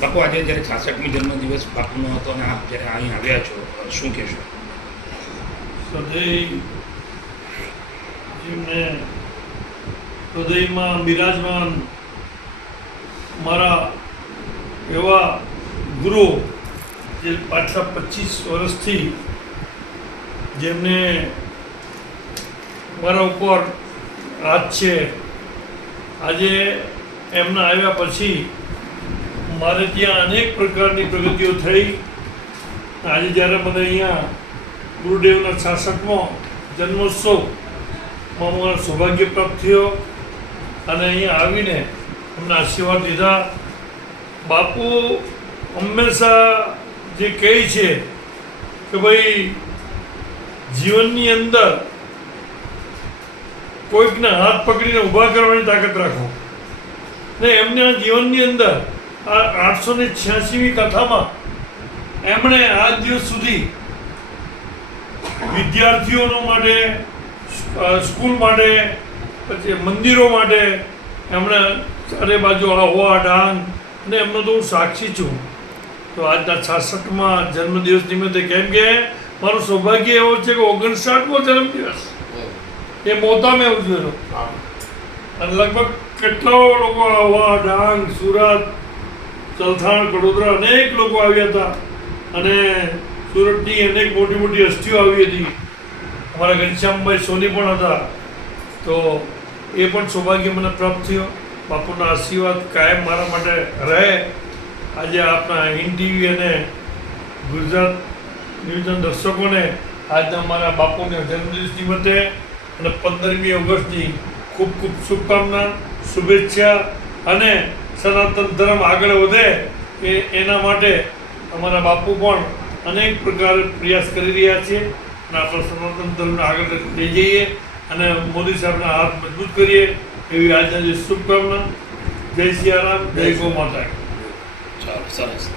બાપુ આજે જ્યારે 66મી જન્મદિવસ બાપુનો હતો અને આપ જ્યારે અહીં આવ્યા છો શું કહેશો? સદૈવ જેમને હૃદયમાં બિરાજમાન મારા એવા ગુરુ જે પાછલા 25 વર્ષથી જેમને મારા ઉપર હાથ છે, આજે એમના આવ્યા પછી મારે ત્યાં અનેક પ્રકારની પ્રગતિઓ થઈ. આજે જ્યારે મને અહીંયા ગુરુદેવના 66મો જન્મોત્સવમાં મારો સૌભાગ્ય પ્રાપ્ત થયો અને અહીંયા આવીને એમના આશીર્વાદ લીધા. બાપુ હંમેશા જે કહે છે કે ભાઈ જીવનની અંદર કોઈકને હાથ પકડીને ઊભા કરવાની તાકાત રાખો ને એમને આ જીવનની અંદર આ 886મી કથામાં એમણે આજ દિવસ સુધી વિદ્યાર્થીઓનો માટે, સ્કૂલ માટે, પછી મંદિરો માટે એમણે ચારે બાજુ આહવા ડાંગ અને એમનો તો હું સાક્ષી છું. તો આજના 66મા જન્મદિવસ નિમિત્તે, કેમ કે મારું સૌભાગ્ય એવો છે કે 59મો જન્મદિવસ એ મોતા મેં ઉજવેલો અને લગભગ કેટલાઓ લોકો આહવા ડાંગ, સુરત, ચલથાણ, વડોદરા અનેક લોકો આવ્યા હતા અને સુરતની અનેક મોટી મોટી હસ્તીઓ આવી હતી. અમારા ઘનશ્યામભાઈ સોની પણ હતા. તો એ પણ સૌભાગ્ય મને પ્રાપ્ત થયો. બાપુના આશીર્વાદ કાયમ મારા માટે રહે. આજે આપના હિન્દ ટીવી અને ગુજરાત ન્યૂઝના દર્શકોને આજના મારા બાપુના જન્મદિવસ નિમિત્તે અને 15મી ઓગસ્ટની ખૂબ ખૂબ શુભકામના, શુભેચ્છા અને સનાતન ધર્મ આગળ વધે એના માટે અમારા બાપુ પણ અનેક પ્રકારે પ્રયાસ કરી રહ્યા છે અને આપણા સનાતન ધર્મને આગળ લઈ જઈએ અને મોદી સાહેબના હાથ મજબૂત કરીએ એવી આજના જે શુભકામના. જય સિયારામ, જય ગૌ માતા. ચાલો, સરસ.